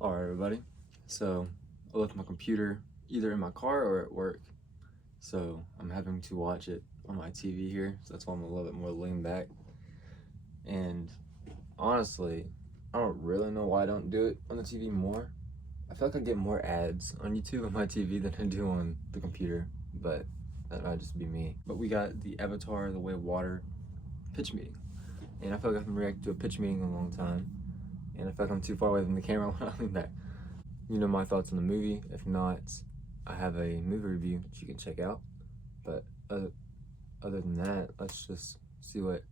Alright everybody, so I left my computer either in my car or at work, so I'm having to watch it on my TV here, so that's why I'm a little bit more lean back. And honestly, I don't really know why I don't do it on the TV more. I feel like I get more ads on YouTube on my TV than I do on the computer, but that might just be me. But we got the Avatar: The Way of Water pitch meeting, and I feel like I haven't reacted to a pitch meeting in a long time. And I feel like I'm too far away from the camera when I lean back. You know my thoughts on the movie. If not, I have a movie review that you can check out. But other than that, let's just see what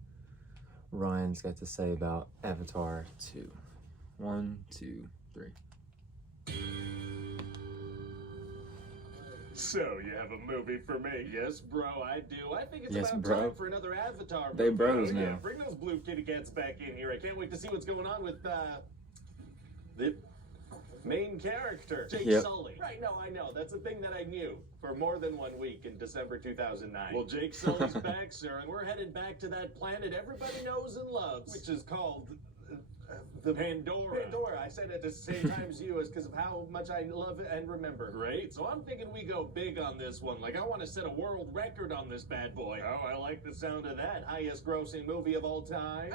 Ryan's got to say about Avatar 2. 1, 2, 3. So, you have a movie for me? Yes, bro, I do. I think it's Yes, about bro. time for another Avatar movie. They bros Oh, yeah. now. Bring those blue kitty cats back in here. I can't wait to see what's going on with, the main character, Jake Sully. Right, no, I know. That's a thing that I knew for more than 1 week in December 2009. Well, Jake Sully's back, sir, and we're headed back to that planet everybody knows and loves, which is called the Pandora. Pandora. I said it at the same time as you, is because of how much I love it and remember. Great. So I'm thinking we go big on this one. Like, I want to set a world record on this bad boy. Oh, I like the sound of that. Highest grossing movie of all time.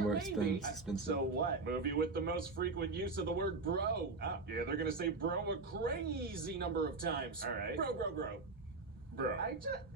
More Maybe. expensive. So what? Movie with the most frequent use of the word bro. Oh, yeah, they're gonna say bro a crazy number of times. All right. Bro. Bro.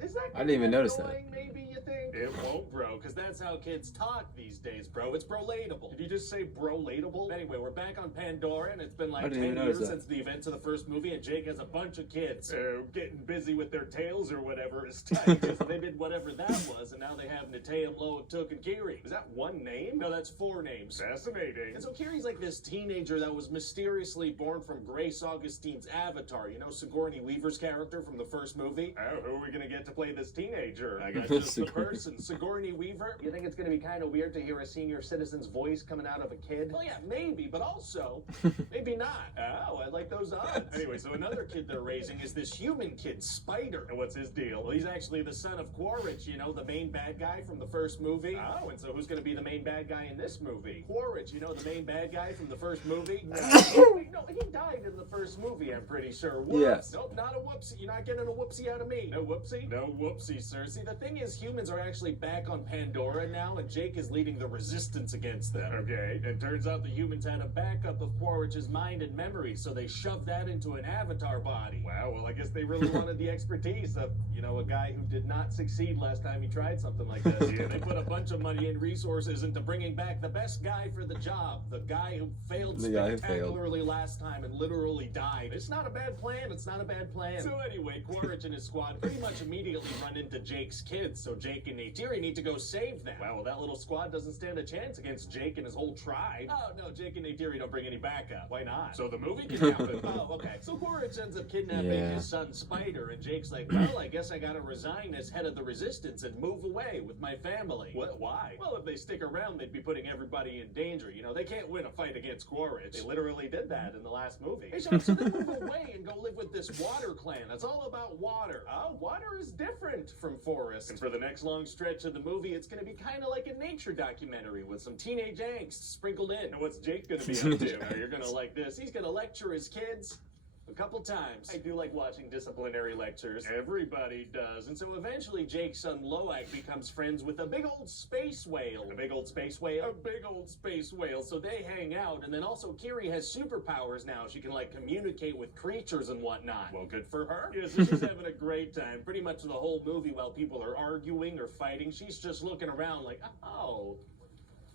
Is that I didn't even notice that. annoying, maybe, you think? It won't, bro, because that's how kids talk these days, bro. It's bro-latable. Did you just say bro-latable? Anyway, we're back on Pandora, and it's been like 10 years since the events of the first movie, and Jake has a bunch of kids. Getting busy with their tails or whatever is tight. They did whatever that was, and now they have Nateum, Loa, Took, and Kiri. Is that one name? No, that's 4 names. Fascinating. And so Kiri's like this teenager that was mysteriously born from Grace Augustine's avatar. You know Sigourney Weaver's character from the first movie? Oh, who are we gonna get to play this teenager? I got just the person, Sigourney Weaver. You think it's gonna be kind of weird to hear a senior citizen's voice coming out of a kid? Well, yeah, maybe, but also, maybe not. Oh, I like those odds. Anyway, so another kid they're raising is this human kid, Spider. And what's his deal? Well, he's actually the son of Quaritch, you know, the main bad guy from the first movie. Oh, and so who's gonna be the main bad guy in this movie? Quaritch, you know, the main bad guy from the first movie? Wait, no, he died in the first movie, I'm pretty sure. Whoops. Yeah. Nope, not a whoopsie. You're not getting a whoopsie out of me. No whoopsie? No whoopsie, sir. See, the thing is, humans are actually back on Pandora now, and Jake is leading the resistance against them. Okay. It turns out the humans had a backup of Quaritch's mind and memory, so they shoved that into an avatar body. Wow, well, I guess they really wanted the expertise of, you know, a guy who did not succeed last time he tried something like this. Yeah, they put a bunch of money and resources into bringing back the best guy for the job, the guy who failed spectacularly last time and literally died. It's not a bad plan. It's not a bad plan. So anyway, Quaritch and his squad pretty much immediately run into Jake's kids, so Jake and Neytiri need to go save them. Wow, well, that little squad doesn't stand a chance against Jake and his whole tribe. Oh, no, Jake and Neytiri don't bring any backup. Why not? So the movie can happen. Oh, okay. So Quaritch ends up kidnapping his son Spider, and Jake's like, well, I guess I gotta resign as head of the resistance and move away with my family. What? Why? Well, if they stick around, they'd be putting everybody in danger. You know, they can't win a fight against Quaritch. They literally did that in the last movie. Hey, so they move away and go live with this water clan. That's all about water. Oh, water is different from forest. And for the next long stretch of the movie, it's gonna be kind of like a nature documentary with some teenage angst sprinkled in. And what's Jake gonna be up to? Now, you're gonna like this. He's gonna lecture his kids a couple times. I do like watching disciplinary lectures. Everybody does. And so eventually Jake's son Loak becomes friends with a big old space whale. A big old space whale? A big old space whale. So they hang out. And then also Kiri has superpowers now. She can like communicate with creatures and whatnot. Well, good for her. Yeah, so she's having a great time. Pretty much the whole movie while people are arguing or fighting. She's just looking around like, oh.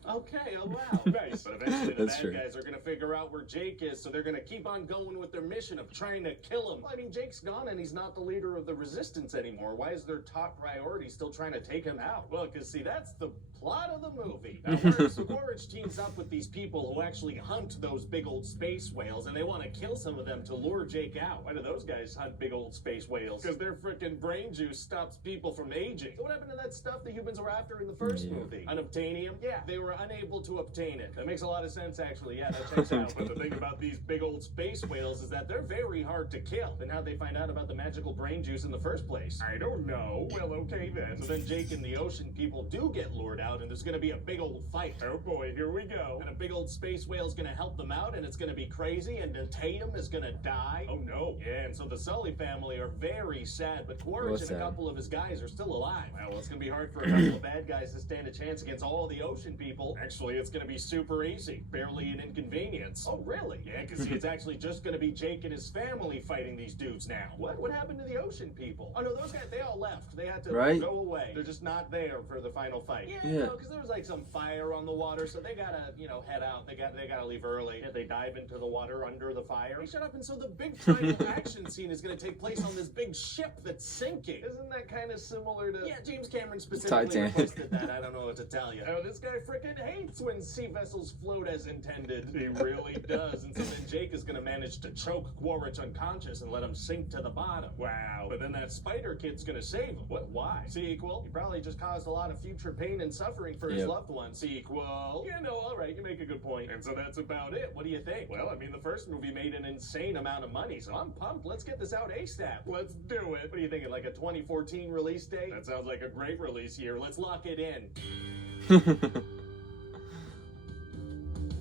Okay, oh wow. Nice. But eventually the bad guys are gonna figure out where Jake is, so they're gonna keep on going with their mission of trying to kill him. Well, I mean, Jake's gone and he's not the leader of the resistance anymore. Why is their top priority still trying to take him out? Well, because see, that's the plot of the movie. Now, so Quaritch teams up with these people who actually hunt those big old space whales, and they want to kill some of them to lure Jake out. Why do those guys hunt big old space whales? Because their frickin' brain juice stops people from aging. So what happened to that stuff the humans were after in the first movie? Unobtainium? Yeah, they were unable to obtain it. That makes a lot of sense, actually. Yeah, that checks out. But the thing about these big old space whales is that they're very hard to kill. And how'd they find out about the magical brain juice in the first place? I don't know. Well, okay then. So then Jake and the ocean people do get lured out, and there's gonna be a big old fight. Oh boy, here we go. And a big old space whale's gonna help them out, and it's gonna be crazy, and Tatum is gonna die. Oh no. Yeah, and so the Sully family are very sad, but Quaritch and a couple of his guys are still alive. Well, it's gonna be hard for a couple of bad guys to stand a chance against all the ocean people. Actually, it's gonna be super easy. Barely an inconvenience. Oh, really? Yeah, because it's actually just gonna be Jake and his family fighting these dudes now. What happened to the ocean people? Oh no, those guys, they all left. They had to go away. They're just not there for the final fight. Yeah, because there was like some fire on the water, so they gotta, head out. They gotta leave early. Yeah, they dive into the water under the fire. Hey, shut up. And so the big final action scene is gonna take place on this big ship that's sinking. Isn't that kind of similar to... Yeah, James Cameron specifically requested that. I don't know what to tell you. Oh, this guy frickin' hates when sea vessels float as intended. He really does. And so then Jake is gonna manage to choke Quaritch unconscious and let him sink to the bottom. Wow. But then that spider kid's gonna save him. What? Why? Sequel? He probably just caused a lot of future pain and suffering for his loved one. Sequel? Yeah, no, all right. You make a good point. And so that's about it. What do you think? Well, I mean, the first movie made an insane amount of money, so I'm pumped. Let's get this out ASAP. Let's do it. What are you thinking, like a 2014 release date? That sounds like a great release year. Let's lock it in.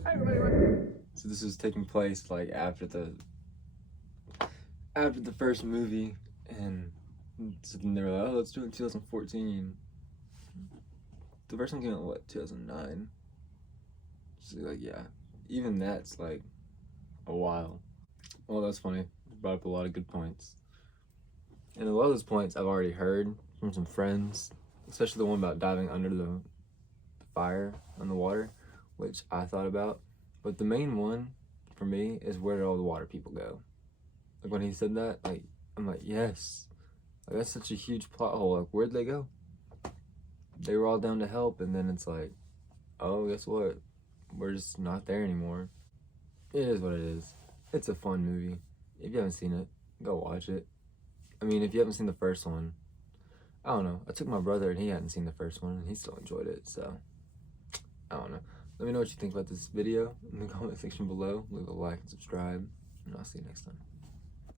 Hi, everybody. So this is taking place like after the first movie, and so then they were like, oh, let's do it in 2014. The first one came out in what, 2009? So like, yeah, even that's like a while. Well, that's funny. You brought up a lot of good points. And a lot of those points I've already heard from some friends, especially the one about diving under the fire on the water, which I thought about. But the main one for me is, where did all the water people go? Like when he said that, like, I'm like, yes. Like, that's such a huge plot hole. Like, where'd they go? They were all down to help, and then it's like, oh, guess what? We're just not there anymore. It is what it is. It's a fun movie. If you haven't seen it, go watch it. I mean, if you haven't seen the first one, I don't know. I took my brother and he hadn't seen the first one and he still enjoyed it, so I don't know. Let me know what you think about this video in the comment section below. Leave a like and subscribe, and I'll see you next time.